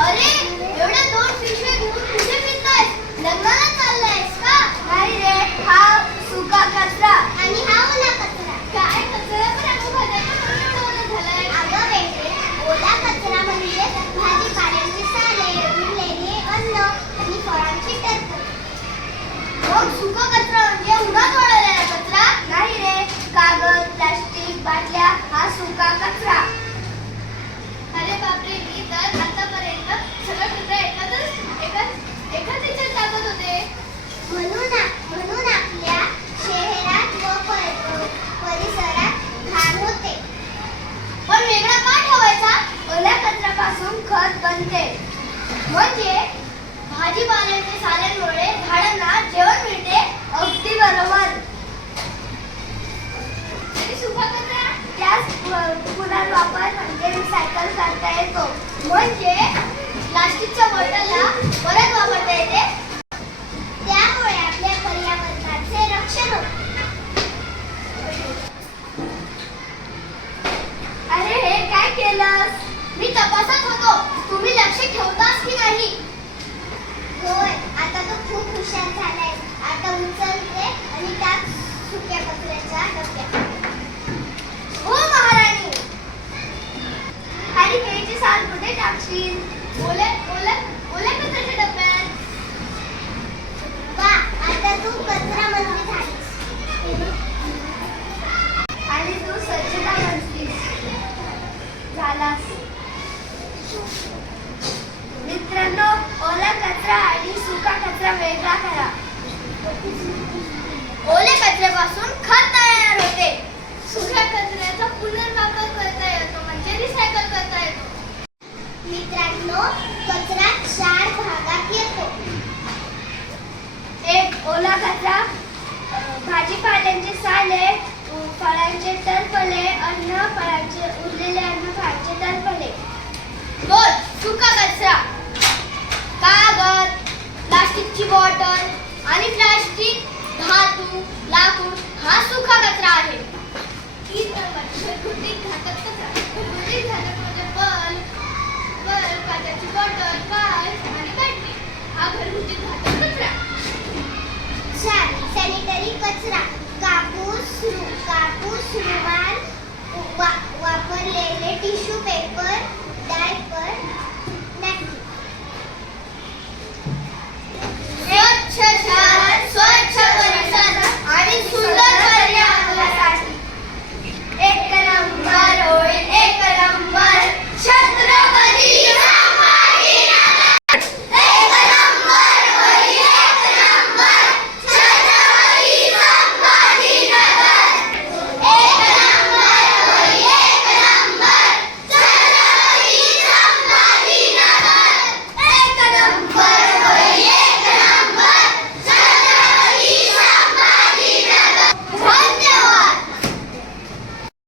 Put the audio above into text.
अरे एवढ्या 2 पिशव्या घेऊन कुठे फिरतायस? लग्नाला चाललायस का? नाही रे, हा सुका कचरा. आणि हा ओला कचरा. काय कचरा पण आपण भाज्याचा म्हणून ओला झालाय. अगं बेटे, ओला कचरा म्हणजे भाजीपाल्याची साले, उरलेले अन्न आणि फळांची टरफल. मग सुका कचरा म्हणजे उन्हात वाळलेला कचरा? नाही रे, कागद, प्लास्टिक, बाटल्या हा सुका कचरा. अरे बापरे, मी तर आतापर्यंत सगळं कचरा एकाच याच्यात टाकत होते. म्हणून आपल्या शहरात व परिसरात घाण होते. पण वेगळा का ठेवायचा? ओल्या कचऱ्यापासून खत बनते. म्हणजे भाजीपाल्याच्या साल्यांमुळे झाडांना जेवण मिळते. अगदी बरोबर. आणि सुका कचरा त्यास पुनर्वापर म्हणजे रिसायकल करता येतो. म्हणजे प्लास्टिकच्या बॉटलला परत वापरता येते. त्यामुळे आपल्या पर्यावरणाचे रक्षण होते. अरे हे काय केलंस? मी तपासत होतो, तुम्ही लक्ष ठेवतास की नाही. होय, आता तो खूप हुशार झालाय. आता उचलते आणि त्यात सुक्या कचऱ्याच्या डब्यात. हो महाराणी. आणि केळीची साल कुठे टाकशील? ओल्या कचऱ्याच्या डब्यात. वा, आता तू कचरा मंत्री झालीस. आणि तू स्वच्छता मंत्री झालास. मित्रांनो, ओला कचरा आणि सुका कचरा वेगळा करा. ओल्या कचऱ्यापासून खत तयार होते. सुक्या कचऱ्याचा पुनर्वापर करता येतो म्हणजे रिसायकल करता येतो. मित्रांनो, कचरा 4 भागात येतो. 1. ओला कचरा, भाजीपाल्याचे साले, फळांचे टरफले, फळांचे उरलेले अन्न, फळांचे टरफले. 2. सुका कचरा, कागद, प्लास्टिकची बॉटल आणि प्लास्टिक, धातू, लाकूड हा सुका कचरा आहे. 3. घरगुती घातक कचरा. घरगुती घातक म्हणजे बल्ब, काचेची बॉटल, काच आणि बॅटरी हा घरगुती घातक कचरा. 4. सॅनिटरी कचरा, कापूस, रुमाल, वापरलेले टिश्यू पेपर,